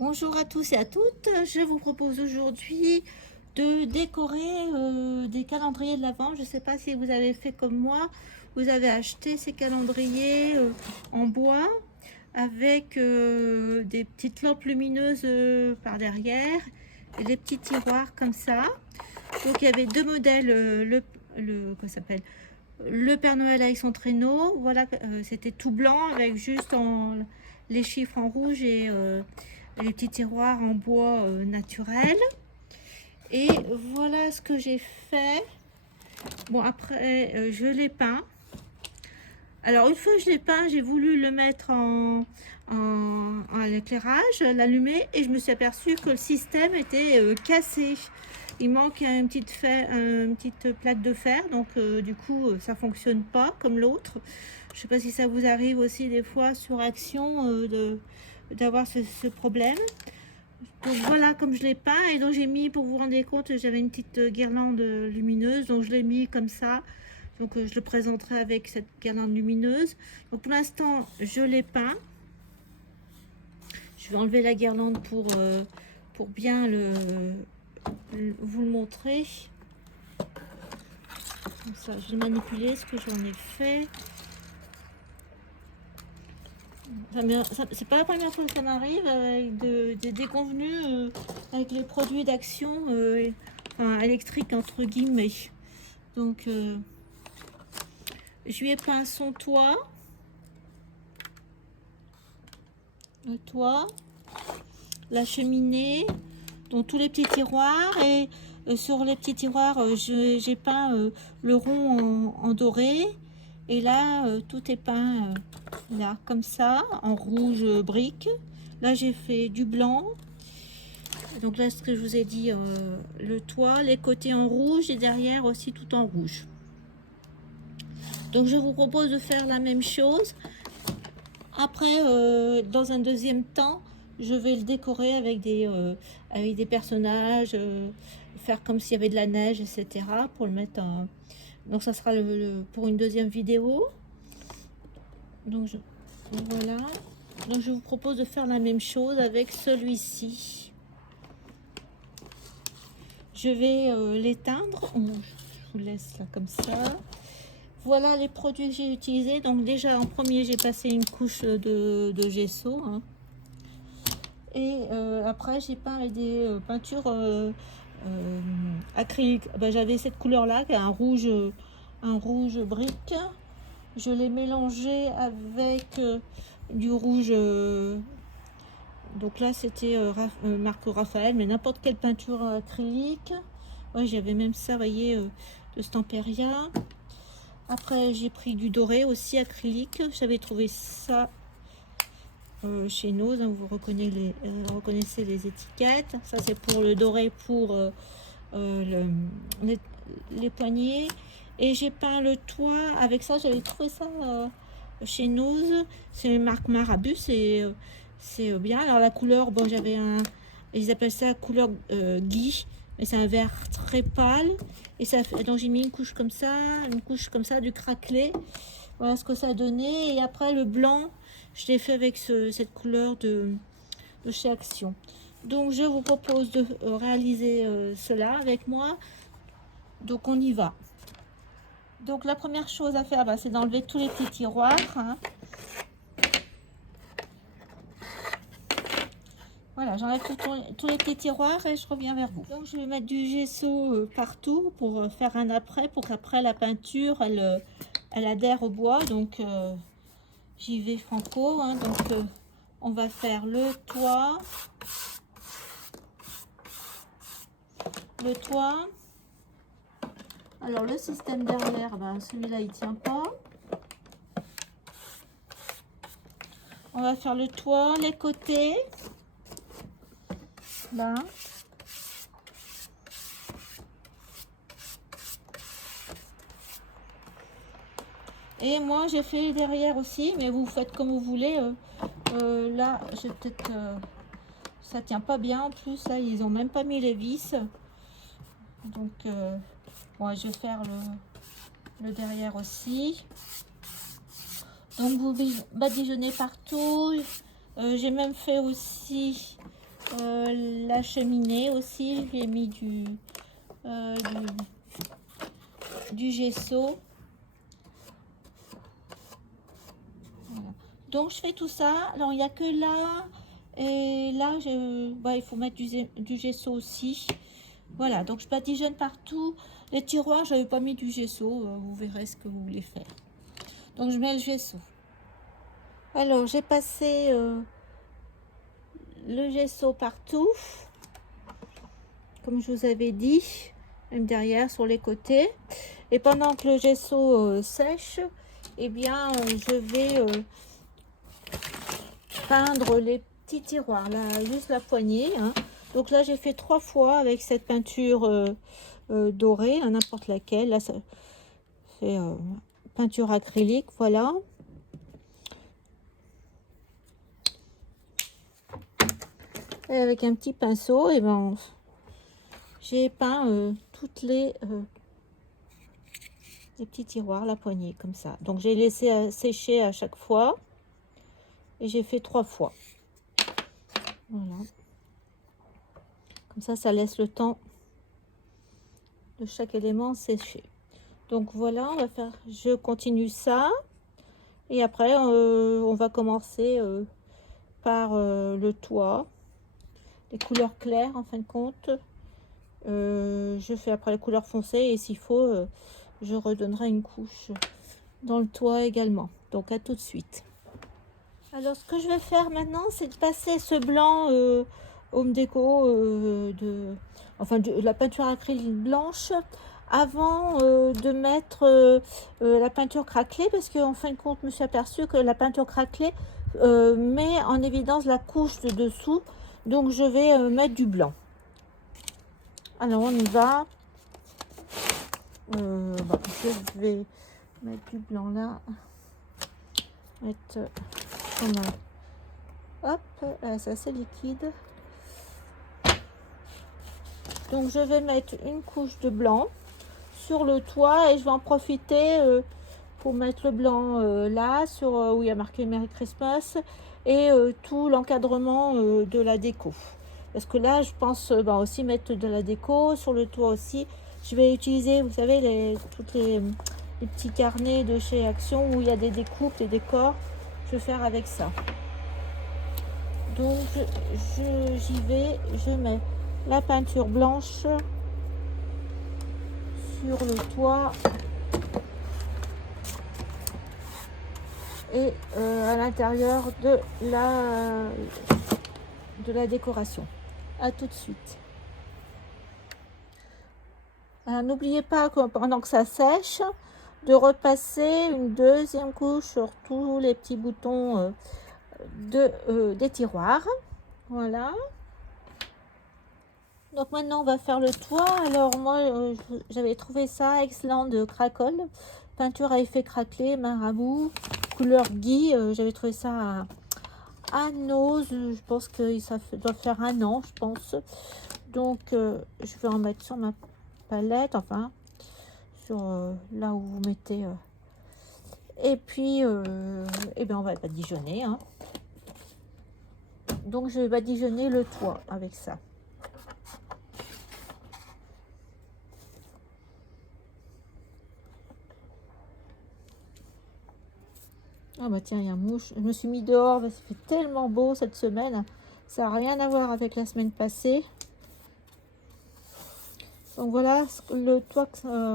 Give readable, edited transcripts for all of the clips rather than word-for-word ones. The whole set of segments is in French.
Bonjour à tous et à toutes, je vous propose aujourd'hui de décorer des calendriers de l'Avent. Je ne sais pas si vous avez fait comme moi, vous avez acheté ces calendriers en bois avec des petites lampes lumineuses par derrière et des petits tiroirs comme ça. Donc il y avait deux modèles, quoi ça s'appelle, le Père Noël avec son traîneau. Voilà, c'était tout blanc avec juste les chiffres en rouge et les petits tiroirs en bois naturel. Et voilà ce que j'ai fait. Bon, après, je l'ai peint. Alors, une fois que je l'ai peint, j'ai voulu le mettre à l'éclairage, l'allumer, et je me suis aperçue que le système était cassé. Il manque une petite plaque de fer, donc du coup, ça fonctionne pas comme l'autre. Je sais pas si ça vous arrive aussi des fois sur Action d'avoir ce problème. Donc voilà, comme je l'ai peint, et donc j'ai mis, pour vous rendre compte, j'avais une petite guirlande lumineuse, donc je l'ai mis comme ça. Donc je le présenterai avec cette guirlande lumineuse. Donc pour l'instant, je l'ai peint. Je vais enlever la guirlande pour bien vous le montrer. Comme ça, je vais manipuler ce que j'en ai fait. C'est pas la première fois que ça m'arrive avec des déconvenus avec les produits d'Action électriques entre guillemets. Donc je lui ai peint son toit, le toit, la cheminée, donc tous les petits tiroirs, et sur les petits tiroirs j'ai peint le rond en doré, et là tout est peint là comme ça en rouge brique. Là j'ai fait du blanc. Donc là, ce que je vous ai dit, le toit, les côtés en rouge et derrière aussi tout en rouge. Donc je vous propose de faire la même chose. Après, dans un deuxième temps, je vais le décorer avec des personnages, faire comme s'il y avait de la neige, etc. pour le mettre en... Donc ça sera pour une deuxième vidéo. Donc voilà. Donc je vous propose de faire la même chose avec celui-ci. Je vais l'éteindre. Je vous laisse là comme ça. Voilà les produits que j'ai utilisés. Donc déjà en premier j'ai passé une couche de gesso. Hein. Et après j'ai peint avec des peintures acryliques. Ben, j'avais cette couleur là qui est un rouge brique. Je l'ai mélangé avec du rouge. Donc là c'était marque Raphaël, mais n'importe quelle peinture acrylique. Ouais, j'avais même ça, vous voyez, de Stamperia. Après j'ai pris du doré aussi acrylique. J'avais trouvé ça chez Nose, hein, vous reconnaissez les étiquettes. Ça c'est pour le doré, pour les poignées. Et j'ai peint le toit avec ça. J'avais trouvé ça chez Nose. C'est marque Marabus. C'est bien. Alors la couleur, bon, ils appellent ça couleur gui, mais c'est un vert très pâle. Et ça fait, donc j'ai mis une couche comme ça, du craquelé. Voilà ce que ça a donné. Et après le blanc, je l'ai fait avec cette couleur de chez Action. Donc je vous propose de réaliser cela avec moi. Donc on y va. Donc la première chose à faire, c'est d'enlever tous les petits tiroirs. Hein. Voilà, j'enlève tous les petits tiroirs et je reviens vers vous. Donc je vais mettre du gesso partout pour faire un après, pour qu'après la peinture, elle adhère au bois. Donc j'y vais franco. Hein. Donc on va faire le toit. Alors le système derrière, celui-là il tient pas. On va faire le toit, les côtés. Là. Et moi j'ai fait derrière aussi, mais vous faites comme vous voulez. Là, j'ai peut-être... ça tient pas bien en plus, là, ils ont même pas mis les vis. Donc, bon, je vais faire le derrière aussi. Donc, vous badigeonnez partout. J'ai même fait aussi La cheminée aussi, j'ai mis du gesso. Voilà. Donc je fais tout ça. Alors il n'y a que là et là, il faut mettre du gesso aussi. Voilà, donc je badigeonne partout. Les tiroirs, je n'avais pas mis du gesso. Vous verrez ce que vous voulez faire. Donc je mets le gesso. Alors j'ai passé le gesso partout, comme je vous avais dit, même derrière sur les côtés. Et pendant que le gesso sèche, eh bien je vais peindre les petits tiroirs, là, juste la poignée. Hein. Donc là j'ai fait 3 fois avec cette peinture dorée, hein, n'importe laquelle. Là c'est peinture acrylique, voilà. Et avec un petit pinceau, et ben j'ai peint toutes les petits tiroirs, la poignée, comme ça. Donc j'ai laissé sécher à chaque fois. Et j'ai fait 3 fois. Voilà. Comme ça laisse le temps de chaque élément sécher. Donc voilà, on va faire, je continue ça. Et après, on va commencer par le toit. Les couleurs claires, en fin de compte. Je fais après les couleurs foncées. Et s'il faut, je redonnerai une couche dans le toit également. Donc à tout de suite. Alors ce que je vais faire maintenant, c'est de passer ce blanc Home Déco de la peinture acrylique blanche avant de mettre la peinture craquelée, parce qu'en fin de compte, je me suis aperçue que la peinture craquelée met en évidence la couche de dessous. Donc je vais mettre du blanc. Alors on y va. Je vais mettre du blanc là. Mettre hop, c'est assez liquide. Donc je vais mettre une couche de blanc sur le toit et je vais en profiter pour mettre le blanc là sur où il y a marqué Merry Christmas et tout l'encadrement de la déco. Parce que là je pense aussi mettre de la déco sur le toit aussi. Je vais utiliser, vous savez, tous les petits carnets de chez Action où il y a des découpes, des décors. Je vais faire avec ça. Donc j'y vais, je mets la peinture blanche sur le toit et à l'intérieur de la décoration. À tout de suite. N'oubliez pas que pendant que ça sèche, de repasser une deuxième couche sur tous les petits boutons des tiroirs. Voilà. Donc maintenant on va faire le toit. Alors moi j'avais trouvé ça excellent de Crackle, peinture à effet craquelé, marabout, couleur gui. J'avais trouvé ça à Nose. Je pense que ça doit faire 1 an, je pense. Donc je vais en mettre sur ma palette, enfin sur là où vous mettez. Et puis et ben on va badigeonner. Hein. Donc je vais badigeonner le toit avec ça. Ah bah tiens, il y a un mouche. Je me suis mis dehors, ça fait tellement beau cette semaine. Ça n'a rien à voir avec la semaine passée. Donc voilà, le toit,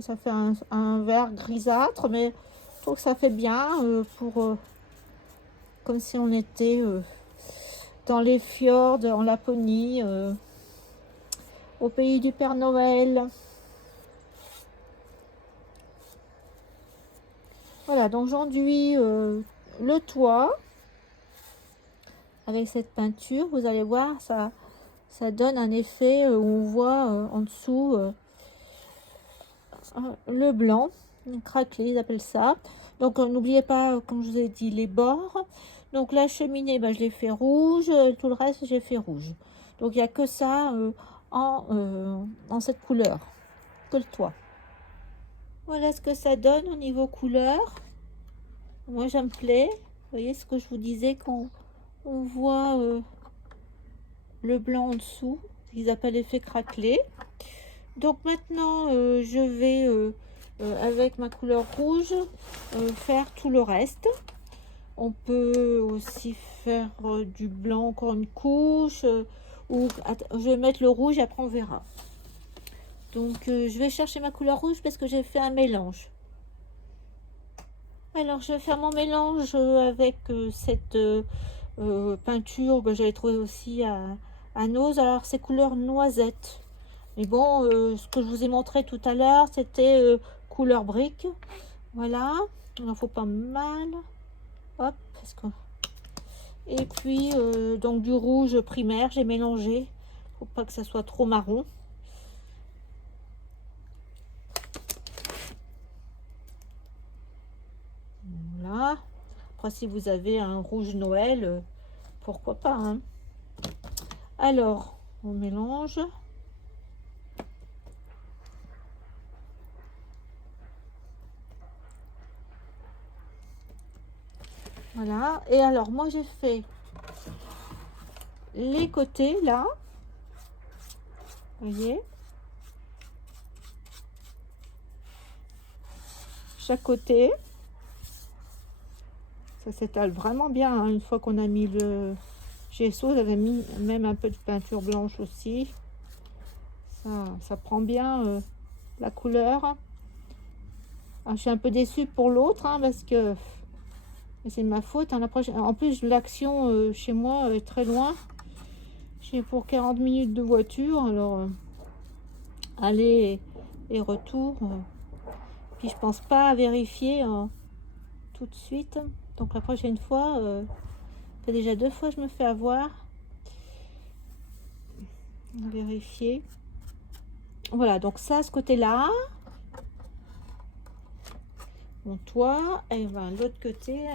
ça fait un vert grisâtre, mais je trouve que ça fait bien pour comme si on était dans les fjords en Laponie, au pays du Père Noël. Voilà, donc j'enduis le toit avec cette peinture. Vous allez voir, ça donne un effet où on voit en dessous le blanc, craquelé, ils appellent ça. Donc n'oubliez pas, comme je vous ai dit, les bords. Donc la cheminée, je l'ai fait rouge, tout le reste j'ai fait rouge. Donc il n'y a que ça en cette couleur, que le toit. Voilà ce que ça donne au niveau couleur. Moi, ça me plaît. Vous voyez ce que je vous disais, quand on voit le blanc en dessous, qu'ils appellent effet craquelé. Donc maintenant, je vais, avec ma couleur rouge, faire tout le reste. On peut aussi faire du blanc, encore une couche, ou je vais mettre le rouge, après on verra. Donc je vais chercher ma couleur rouge parce que j'ai fait un mélange. Alors je vais faire mon mélange avec cette peinture, j'avais trouvé aussi à Nose. Alors c'est couleur noisette. Mais bon, ce que je vous ai montré tout à l'heure, c'était couleur brique. Voilà, il en faut pas mal. Hop, parce que... Et puis donc du rouge primaire, j'ai mélangé. Faut pas que ça soit trop marron. Voilà. Après, si vous avez un rouge Noël, pourquoi pas, hein. Alors, on mélange. Voilà. Et alors, moi, j'ai fait les côtés, là. Vous voyez? Chaque côté. Ça s'étale vraiment bien, hein, une fois qu'on a mis le gesso. J'avais mis même un peu de peinture blanche aussi. Ça prend bien la couleur. Alors, je suis un peu déçue pour l'autre, hein, parce que c'est de ma faute. Hein, en plus, l'action chez moi est très loin. J'ai pour 40 minutes de voiture. Alors, aller et retour. Puis, je pense pas à vérifier tout de suite. Donc, la prochaine fois, c'est déjà 2 fois je me fais avoir. Vérifier. Voilà, donc ça, ce côté-là. Mon toit, et ben l'autre côté,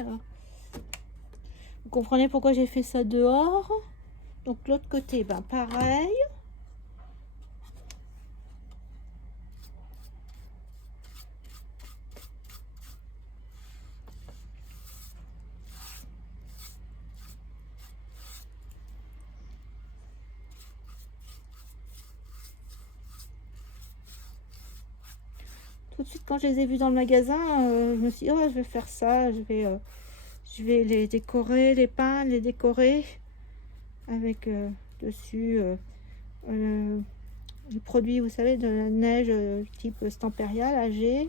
vous comprenez pourquoi j'ai fait ça dehors. Donc l'autre côté, ben pareil. Tout de suite quand je les ai vus dans le magasin, je me suis dit, oh, je vais faire ça, je vais les décorer, les peindre, les décorer avec dessus les produits, vous savez, de la neige type Stamperia, AG,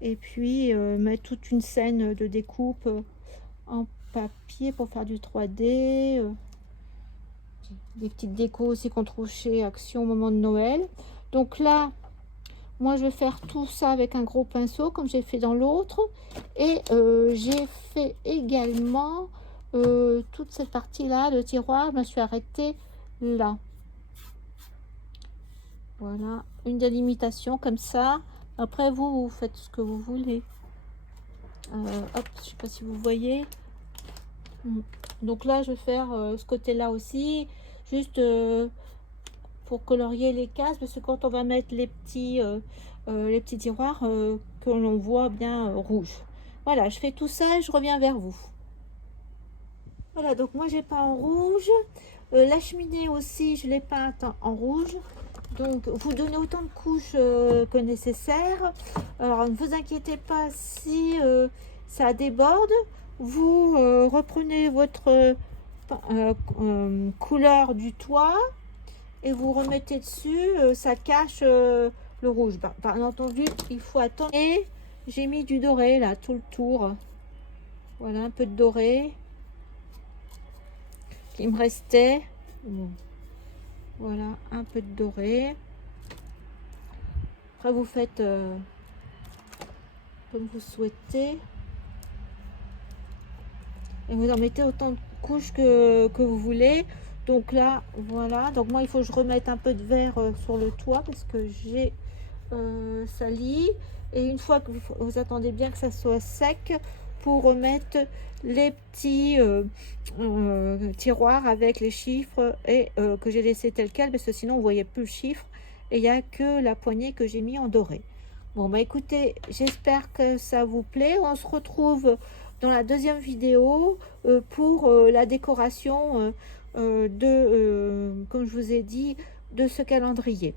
et puis mettre toute une scène de découpe en papier pour faire du 3D, des petites décos aussi qu'on trouve chez Action au moment de Noël. Donc là, moi je vais faire tout ça avec un gros pinceau comme j'ai fait dans l'autre, et j'ai fait également toute cette partie là de tiroir. Je me suis arrêtée là. Voilà, une délimitation comme ça. Après vous faites ce que vous voulez. Hop, je sais pas si vous voyez. Donc là je vais faire ce côté là aussi, juste pour colorier les cases, parce que quand on va mettre les petits tiroirs, que l'on voit bien rouge. Voilà, je fais tout ça et je reviens vers vous. Voilà, donc moi j'ai peint en rouge. La cheminée aussi, je l'ai peinte en rouge. Donc vous donnez autant de couches que nécessaire. Alors ne vous inquiétez pas si ça déborde. Vous reprenez votre couleur du toit et vous remettez dessus. Ça cache le rouge. Par entendu, il faut attendre. Et j'ai mis du doré là tout le tour. Voilà, un peu de doré qui me restait. Bon. Voilà, un peu de doré. Après, vous faites comme vous souhaitez. Et vous en mettez autant de couches que vous voulez. Donc là, voilà. Donc moi, il faut que je remette un peu de verre sur le toit parce que j'ai sali. Et une fois que vous attendez bien que ça soit sec pour remettre les petits tiroirs avec les chiffres et que j'ai laissé tel quel, parce que sinon vous voyez plus le chiffre et il n'y a que la poignée que j'ai mis en doré. Bon bah écoutez, j'espère que ça vous plaît. On se retrouve dans la deuxième vidéo pour la décoration comme je vous ai dit, de ce calendrier.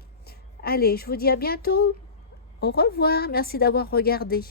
Allez, je vous dis à bientôt. Au revoir. Merci d'avoir regardé.